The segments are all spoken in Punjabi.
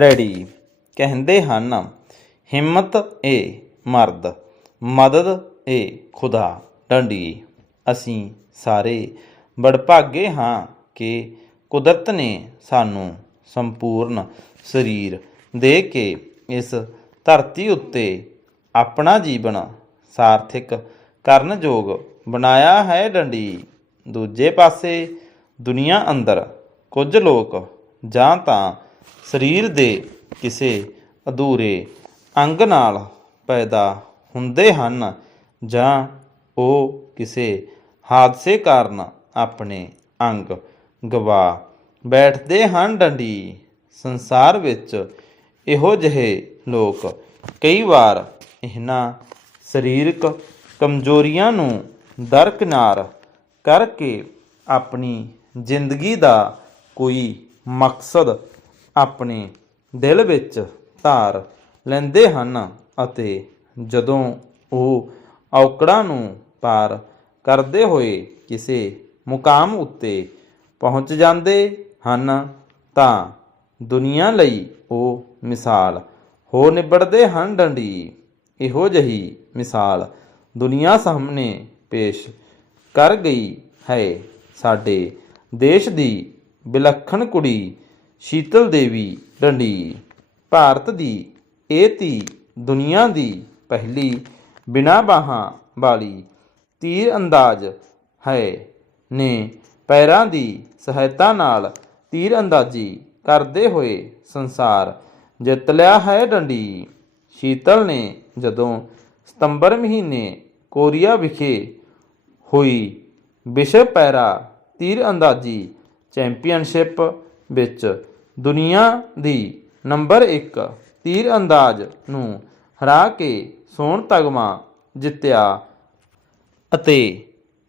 ਰੈਡੀ ਕਹਿੰਦੇ ਹਨ, ਹਿੰਮਤ ਏ ਮਰਦ, ਮਦਦ ਏ ਖੁਦਾ। ਡੰਡੀ। ਅਸੀਂ ਸਾਰੇ ਬੜਭਾਗੇ ਹਾਂ ਕਿ ਕੁਦਰਤ ਨੇ ਸਾਨੂੰ ਸੰਪੂਰਨ ਸਰੀਰ ਦੇ ਕੇ ਇਸ ਧਰਤੀ ਉੱਤੇ ਆਪਣਾ ਜੀਵਨ ਸਾਰਥਿਕ ਕਰਨ ਯੋਗ ਬਣਾਇਆ ਹੈ ਡੰਡੀ। ਦੂਜੇ ਪਾਸੇ ਦੁਨੀਆ ਅੰਦਰ ਕੁਝ ਲੋਕ ਜਾਂ ਤਾਂ ਸਰੀਰ ਦੇ ਕਿਸੇ ਅਧੂਰੇ ਅੰਗ ਨਾਲ ਪੈਦਾ ਹੁੰਦੇ ਹਨ ਜਾਂ ਉਹ ਕਿਸੇ ਹਾਦਸੇ ਕਾਰਨ ਆਪਣੇ ਅੰਗ ਗਵਾ ਬੈਠਦੇ ਹਨ। ਡੰਡੀ ਸੰਸਾਰ ਵਿੱਚ ਇਹੋ ਜਿਹੇ ਲੋਕ ਕਈ ਵਾਰ ਇਹਨਾਂ ਸਰੀਰਕ ਕਮਜ਼ੋਰੀਆਂ ਨੂੰ ਦਰਕਿਨਾਰ ਕਰਕੇ ਆਪਣੀ ਜ਼ਿੰਦਗੀ ਦਾ ਕੋਈ ਮਕਸਦ ਆਪਣੇ ਦਿਲ ਵਿੱਚ ਧਾਰ ਲੈਂਦੇ ਹਨ ਅਤੇ ਜਦੋਂ ਉਹ ਔਕੜਾਂ ਨੂੰ ਪਾਰ ਕਰਦੇ ਹੋਏ ਕਿਸੇ ਮੁਕਾਮ ਉੱਤੇ ਪਹੁੰਚ ਜਾਂਦੇ ਹਨ ਤਾਂ ਦੁਨੀਆ ਲਈ ਉਹ ਮਿਸਾਲ ਹੋ ਨਿਬੜਦੇ ਹਨ ਡੰਡੀ। ਇਹੋ ਜਿਹੀ ਮਿਸਾਲ ਦੁਨੀਆ ਸਾਹਮਣੇ ਪੇਸ਼ ਕਰ ਗਈ ਹੈ। ਸਾਡੇ ਦੇਸ਼ ਦੀ ਵਿਲੱਖਣ ਕੁੜੀ ਸ਼ੀਤਲ ਦੇਵੀ ਡੰਡੀ ਭਾਰਤ ਦੀ ਇਹ ਧੀ ਦੁਨੀਆ ਦੀ ਪਹਿਲੀ ਬਿਨਾ ਬਾਹਾਂ ਵਾਲੀ ਤੀਰ ਅੰਦਾਜ਼ ਹੈ। ਨੇ ਪੈਰਾਂ ਦੀ ਸਹਾਇਤਾ ਨਾਲ ਤੀਰ ਅੰਦਾਜ਼ੀ ਕਰਦੇ ਹੋਏ ਸੰਸਾਰ ਜਿੱਤ ਲਿਆ ਹੈ ਡੰਡੀ ਸ਼ੀਤਲ ਨੇ ਜਦੋਂ ਸਤੰਬਰ ਮਹੀਨੇ ਕੋਰੀਆ ਵਿਖੇ ਹੋਈ ਵਿਸ਼ਵ ਪੈਰਾ ਤੀਰ ਅੰਦਾਜ਼ੀ ਚੈਂਪੀਅਨਸ਼ਿਪ ਵਿੱਚ ਦੁਨੀਆ ਦੀ ਨੰਬਰ 1 ਤੀਰ ਅੰਦਾਜ਼ ਨੂੰ ਹਰਾ ਕੇ ਸੋਨ ਤਗਮਾ ਜਿੱਤਿਆ ਅਤੇ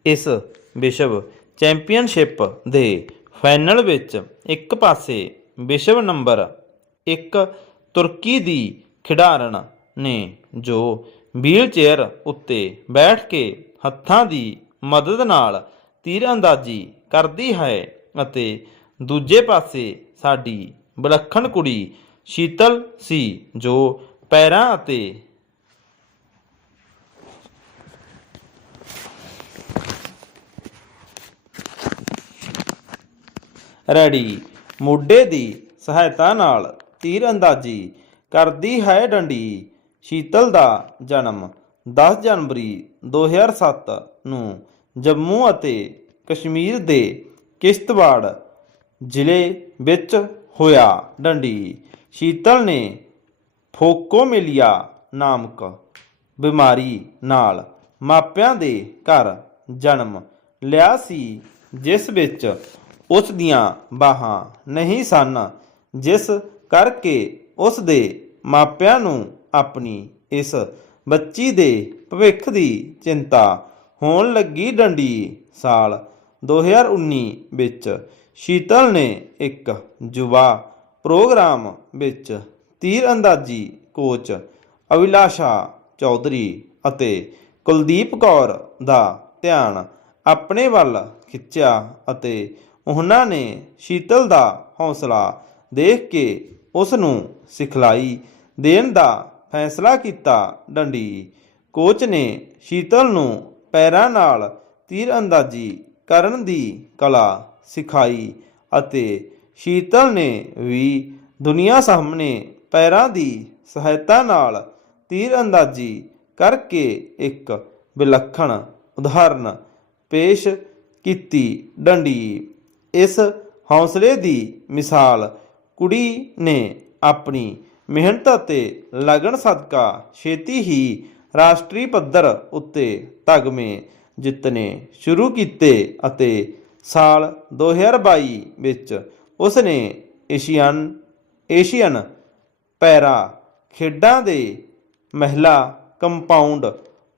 ਇਸ ਵਿਸ਼ਵ ਚੈਂਪੀਅਨਸ਼ਿਪ ਦੇ ਫਾਈਨਲ ਵਿੱਚ ਇੱਕ ਪਾਸੇ ਵਿਸ਼ਵ ਨੰਬਰ 1 ਤੁਰਕੀ ਦੀ ਖਿਡਾਰਨ ਨੇ ਜੋ ਵੀਲ ਚੇਅਰ ਉੱਤੇ ਬੈਠ ਕੇ ਹੱਥਾਂ ਦੀ ਮਦਦ ਨਾਲ ਤੀਰ ਅੰਦਾਜ਼ੀ ਕਰਦੀ ਹੈ ਅਤੇ ਦੂਜੇ ਪਾਸੇ ਸਾਡੀ ਵਿਲੱਖਣ ਕੁੜੀ ਸ਼ੀਤਲ ਸੀ, ਜੋ ਪੈਰਾਂ ਅਤੇ ਰੜੀ ਮੋਢੇ ਦੀ ਸਹਾਇਤਾ ਨਾਲ ਤੀਰ ਅੰਦਾਜ਼ੀ ਕਰਦੀ ਹੈ ਡੰਡੀ ਸ਼ੀਤਲ ਦਾ ਜਨਮ 10 ਜਨਵਰੀ 2007 ਨੂੰ ਜੰਮੂ ਅਤੇ ਕਸ਼ਮੀਰ ਦੇ ਕਿਸ਼ਤਵਾੜ ਜ਼ਿਲ੍ਹੇ ਵਿੱਚ ਹੋਇਆ ਡੰਡੀ। ਸ਼ੀਤਲ ਨੇ ਫੋਕੋਮੀਲੀਆ ਨਾਮਕ ਬਿਮਾਰੀ ਨਾਲ ਮਾਪਿਆਂ ਦੇ ਘਰ ਜਨਮ ਲਿਆ ਸੀ, ਜਿਸ ਵਿੱਚ ਉਸ ਦੀਆਂ ਬਾਹਾਂ ਨਹੀਂ ਸਨ, ਜਿਸ ਕਰਕੇ ਉਸ ਦੇ ਮਾਪਿਆਂ ਨੂੰ ਆਪਣੀ ਇਸ ਬੱਚੀ ਦੇ ਭਵਿੱਖ ਦੀ ਚਿੰਤਾ ਹੋਣ ਲੱਗੀ। ਡੰਡੀ ਸਾਲ 2019 ਵਿੱਚ ਸ਼ੀਤਲ ਨੇ ਇੱਕ ਯੁਵਾ ਪ੍ਰੋਗਰਾਮ ਵਿੱਚ ਤੀਰ ਅੰਦਾਜ਼ੀ ਕੋਚ ਅਵਿਲਾਸ਼ਾ ਚੌਧਰੀ ਅਤੇ ਕੁਲਦੀਪ ਕੌਰ ਦਾ ਧਿਆਨ ਆਪਣੇ ਵੱਲ ਖਿੱਚਿਆ ਅਤੇ ਉਹਨਾਂ ਨੇ ਸ਼ੀਤਲ ਦਾ ਹੌਸਲਾ ਦੇਖ ਕੇ ਉਸ ਨੂੰ ਸਿਖਲਾਈ ਦੇਣ ਦਾ ਫੈਸਲਾ ਕੀਤਾ। ਡੰਡੀ ਕੋਚ ਨੇ ਸ਼ੀਤਲ ਨੂੰ ਪੈਰਾਂ ਨਾਲ ਤੀਰ ਅੰਦਾਜ਼ੀ ਕਰਨ ਦੀ ਕਲਾ ਸਿਖਾਈ ਅਤੇ ਸ਼ੀਤਲ ਨੇ ਵੀ ਦੁਨੀਆ ਸਾਹਮਣੇ ਪੈਰਾਂ ਦੀ ਸਹਾਇਤਾ ਨਾਲ ਤੀਰ ਅੰਦਾਜ਼ੀ ਕਰਕੇ ਇੱਕ ਵਿਲੱਖਣ ਉਦਾਹਰਨ ਪੇਸ਼ ਕੀਤੀ ਡੰਡੀ। ਇਸ ਹੌਸਲੇ ਦੀ ਮਿਸਾਲ ਕੁੜੀ ਨੇ ਆਪਣੀ ਮਿਹਨਤ ਅਤੇ ਲਗਨ ਸਦਕਾ ਛੇਤੀ ਹੀ ਰਾਸ਼ਟਰੀ ਪੱਧਰ ਉੱਤੇ ਤਗਮੇ ਜਿੱਤਨੇ ਸ਼ੁਰੂ ਕੀਤੇ ਅਤੇ ਸਾਲ 2022 ਵਿੱਚ ਉਸ ਨੇ ਏਸ਼ੀਅਨ ਏਸ਼ੀਅਨ ਪੈਰਾ ਖੇਡਾਂ ਦੇ ਮਹਿਲਾ ਕੰਪਾਊਂਡ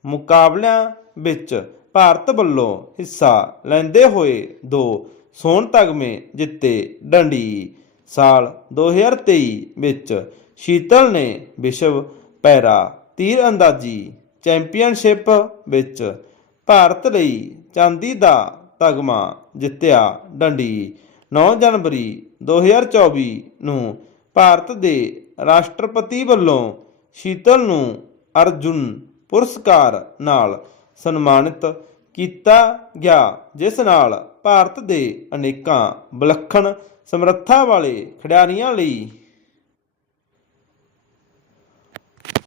ਮੁਕਾਬਲਿਆਂ ਵਿੱਚ ਭਾਰਤ ਵੱਲੋਂ ਹਿੱਸਾ ਲੈਂਦੇ ਹੋਏ ਦੋ ਸੋਨ ਤਗਮੇ ਜਿੱਤੇ ਡੰਡੀ। ਸਾਲ 2023 ਵਿੱਚ ਸ਼ੀਤਲ ਨੇ ਵਿਸ਼ਵ ਪੈਰਾ ਤੀਰ ਅੰਦਾਜ਼ੀ ਚੈਂਪੀਅਨਸ਼ਿਪ ਵਿੱਚ ਭਾਰਤ ਲਈ ਚਾਂਦੀ ਦਾ ਤਗਮਾ ਜਿੱਤਿਆ ਡੰਡੀ। 9 ਜਨਵਰੀ 2024 ਨੂੰ ਭਾਰਤ ਦੇ ਰਾਸ਼ਟਰਪਤੀ ਵੱਲੋਂ ਸ਼ੀਤਲ ਨੂੰ ਅਰਜੁਨ ਪੁਰਸਕਾਰ ਨਾਲ ਸਨਮਾਨਿਤ ਕੀਤਾ ਗਿਆ, ਜਿਸ ਨਾਲ ਭਾਰਤ ਦੇ ਅਨੇਕਾਂ ਵਿਲੱਖਣ ਸਮਰੱਥਾ ਵਾਲੇ ਖਿਡਾਰੀਆਂ ਲਈ